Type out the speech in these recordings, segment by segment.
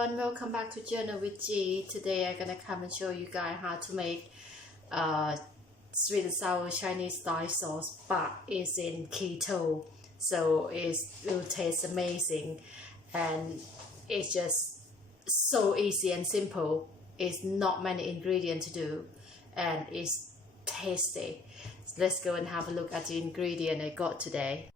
everyone, welcome back to Journal with G. Today I'm gonna come and show you guys how to make sweet and sour Chinese style sauce, but it's in keto, so it will taste amazing and it's just so easy and simple. It's not many ingredients to do and it's tasty. So let's go and have a look at the ingredient I got today.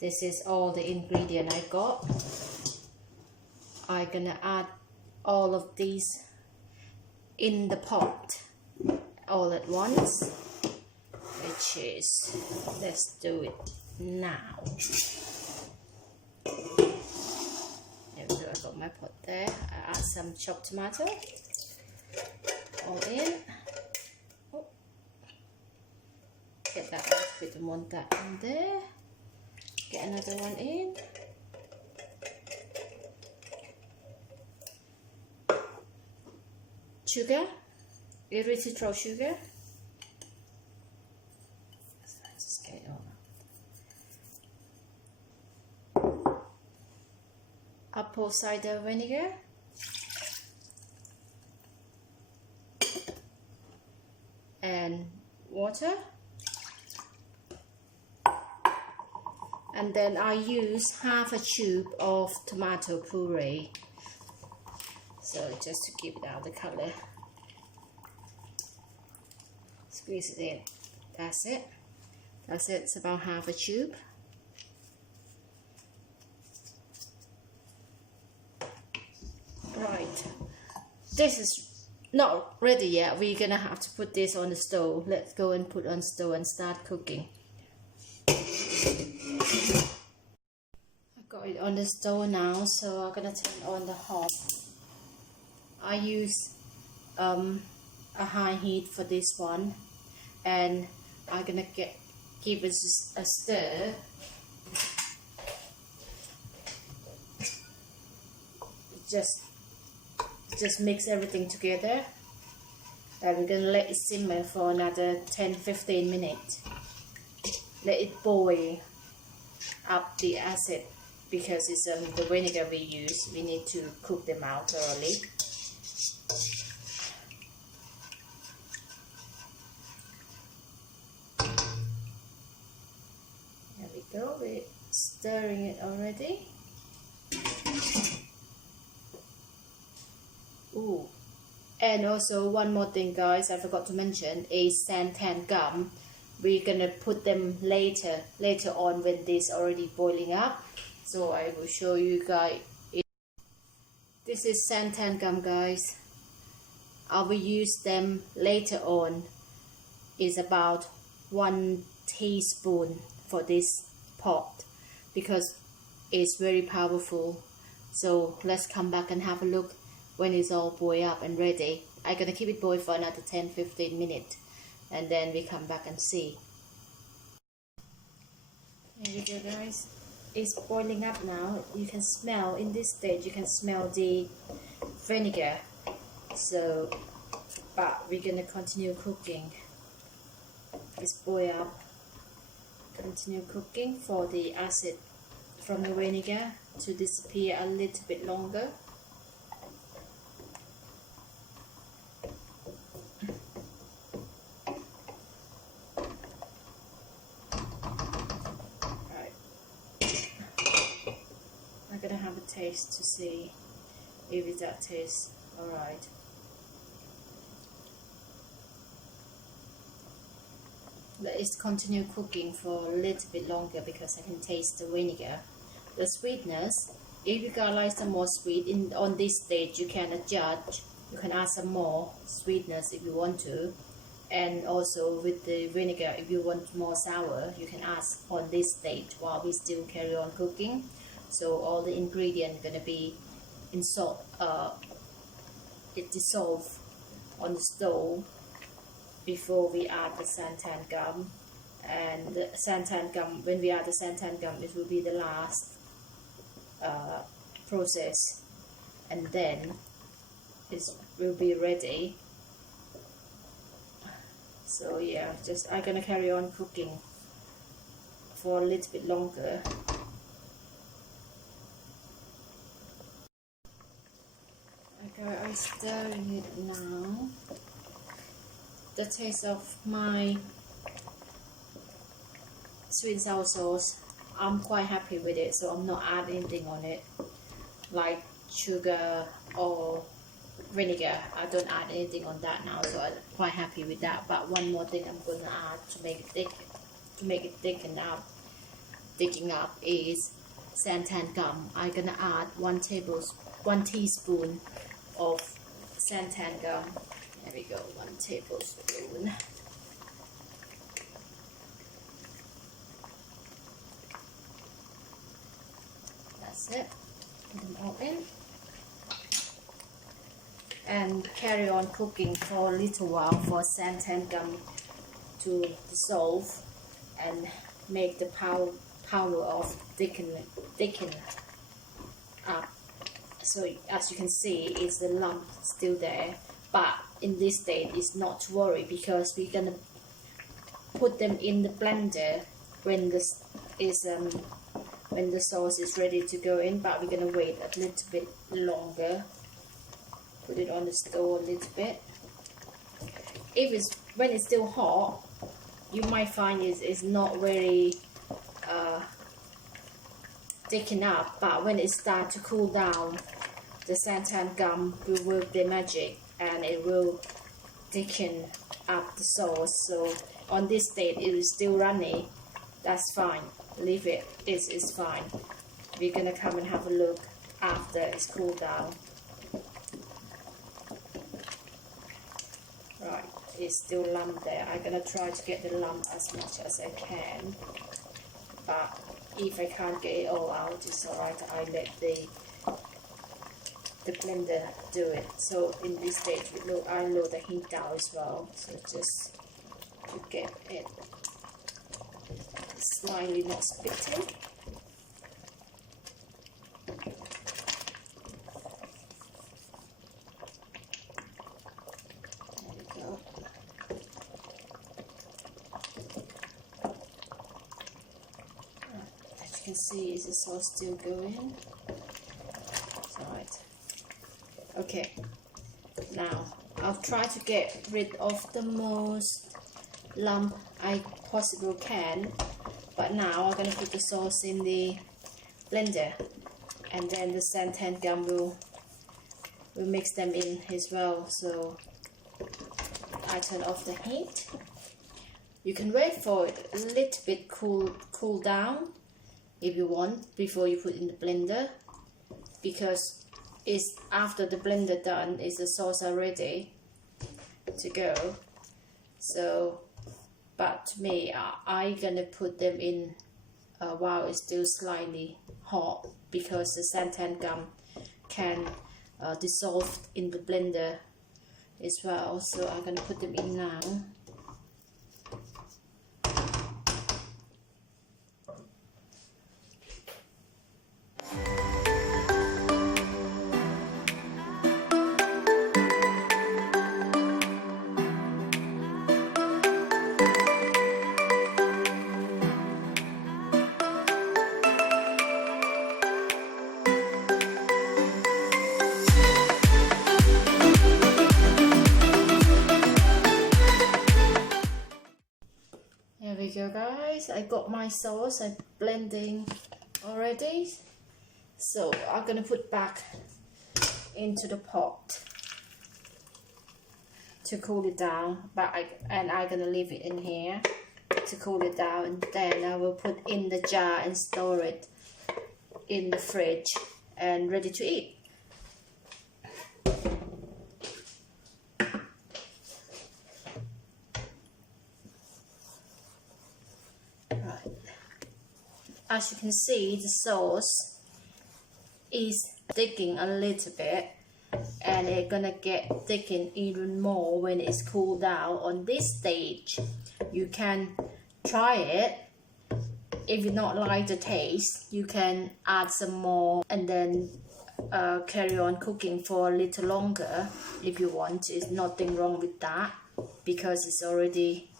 This is all the ingredient I got. I'm gonna add all of these in the pot all at once, which is, let's do it now. There we go, I got my pot there. I add some chopped tomato, all in. Oh. Get that out, we don't want that in there. Get another one in. Sugar, erythritol sugar. Just get it all. Apple cider vinegar. And water. And then I use half a tube of tomato puree, so just to keep it out the color. Squeeze it in. That's it. That's it. It's about half a tube. Right. This is not ready yet. We're gonna have to put this on the stove. Let's go and put on the stove and start cooking. I've got it on the stove now, so I'm gonna turn on the hob. I use a high heat for this one, and I'm gonna give it a stir. Just mix everything together, and we're gonna let it simmer for another 10-15 minutes. Let it boil up the acid, because it's the vinegar we use. We need to cook them out thoroughly. There we go. We're stirring it already. Ooh. And also one more thing, guys, I forgot to mention, is santan gum. We're gonna put them later on when this already boiling up. So I will show you guys. This is santan gum, guys. I will use them later on. It's about 1 teaspoon for this pot, because it's very powerful. So let's come back and have a look when it's all boiled up and ready. I'm gonna keep it boiled for another 10-15 minutes. And then we come back and see. Here we go, guys. It's boiling up now. You can smell, in this stage, you can smell the vinegar. So, but we're gonna continue cooking. It's boiled up. Continue cooking for the acid from the vinegar to disappear a little bit longer. I'm gonna have a taste to see if that tastes alright. Let's continue cooking for a little bit longer, because I can taste the vinegar. The sweetness, if you guys like some more sweet, on this stage you can adjust. You can add some more sweetness if you want to. And also with the vinegar, if you want more sour, you can add on this stage while we still carry on cooking. So all the ingredients gonna be in salt, it dissolve on the stove before we add the santan gum. And the santan gum, when we add the santan gum, it will be the last process, and then it will be ready. So yeah, I'm gonna carry on cooking for a little bit longer. Okay, I'm stirring it now. The taste of my sweet and sour sauce, I'm quite happy with it, so I'm not adding anything on it like sugar or vinegar. I don't add anything on that now, so I'm quite happy with that. But one more thing I'm gonna add to make it thick, thicken up is santan gum. I'm gonna add 1 teaspoon of santan gum. There we go, 1 tablespoon. That's it. Put them all in. And carry on cooking for a little while for santan gum to dissolve and make the power of thicken up. So as you can see, it's the lump still there, but in this stage it's not to worry, because we're gonna put them in the blender when the sauce is ready to go in. But we're gonna wait a little bit longer. Put it on the stove a little bit. When it's still hot, you might find it's not very thicken up, but when it starts to cool down, the santan gum will work their magic and it will thicken up the sauce. So on this stage it is still runny, that's fine, leave it, it's fine. We're gonna come and have a look after it's cooled down. Right, it's still lump there. I'm gonna try to get the lump as much as I can, but if I can't get it all out, it's alright. I let the blender do it. So in this stage, I lower the heat down as well, so just to get it slightly not spitting. You can see, is the sauce still going? Right. Okay, now I'll try to get rid of the most lump I possibly can, but now I'm going to put the sauce in the blender, and then the santan gum will mix them in as well. So I turn off the heat. You can wait for it a little bit cool down if you want before you put in the blender, because it's after the blender done is the sauce are ready to go. So but to me, I gonna put them in while it's still slightly hot, because the santan gum can dissolve in the blender as well. So I'm gonna put them in now. There we go, guys. I got my sauce. I'm blending already. So I'm gonna put back into the pot to cool it down. I'm gonna leave it in here to cool it down, and then I will put in the jar and store it in the fridge and ready to eat. Right. As you can see, the sauce is thickening a little bit, and it's gonna get thickened even more when it's cooled down. On this stage, you can try it. If you not like the taste, you can add some more and then carry on cooking for a little longer if you want. There's nothing wrong with that, because it's already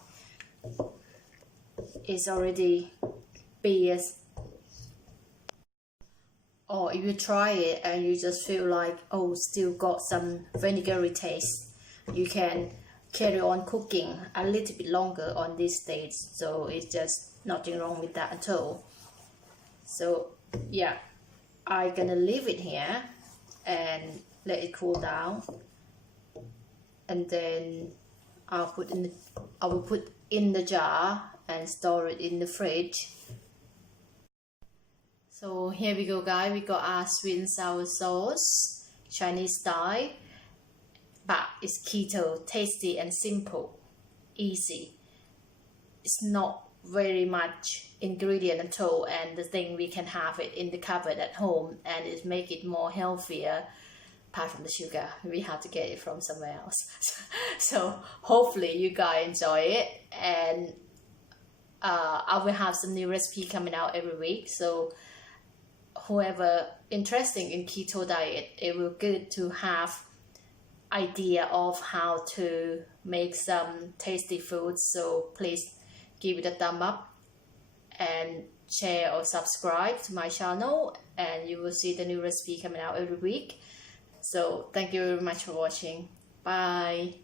beer. Or if you try it and you just feel like, oh, still got some vinegary taste, you can carry on cooking a little bit longer on this stage. So it's just nothing wrong with that at all. So yeah, I'm gonna leave it here and let it cool down, and then I will put in the jar and store it in the fridge. So here we go, guys. We got our sweet and sour sauce, Chinese style, but it's keto, tasty and simple, easy. It's not very much ingredient at all, and the thing we can have it in the cupboard at home, and it make it more healthier. Apart from the sugar, we have to get it from somewhere else. So hopefully you guys enjoy it, and I will have some new recipe coming out every week. So whoever interested in keto diet, it will good to have idea of how to make some tasty foods. So please give it a thumb up and share or subscribe to my channel, and you will see the new recipe coming out every week. So thank you very much for watching. Bye.